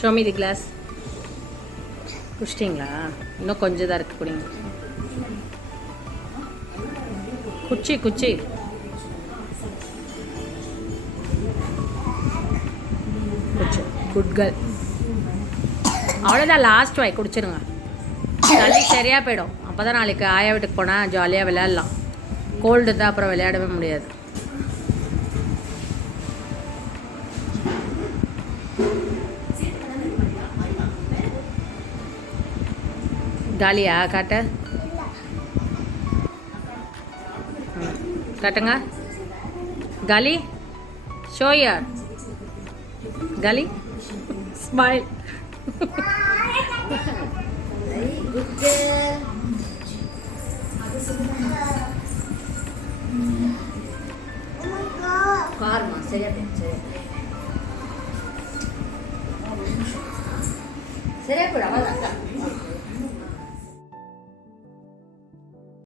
Show me the glass. குடிச்சிட்டிங்களா? இன்னும் கொஞ்சம் தான் இருக்குது, குடிங்க. குச்சி குச்சி குச்சி குட் கேர்ள். அவ்வளோதான், லாஸ்ட் வாய் குடிச்சிருங்க. தள்ளி சரியாக போயிடும். அப்போ தான் நாளைக்கு ஆயா வீட்டுக்கு போனால் ஜாலியாக விளையாடலாம். கோல்டு தான் அப்புறம் விளையாடவே முடியாது. காலியா? காட்ட காட்டுங்க. காலி, ஷோயா. காலி, ஸ்மைல். சரியா போயிடும்.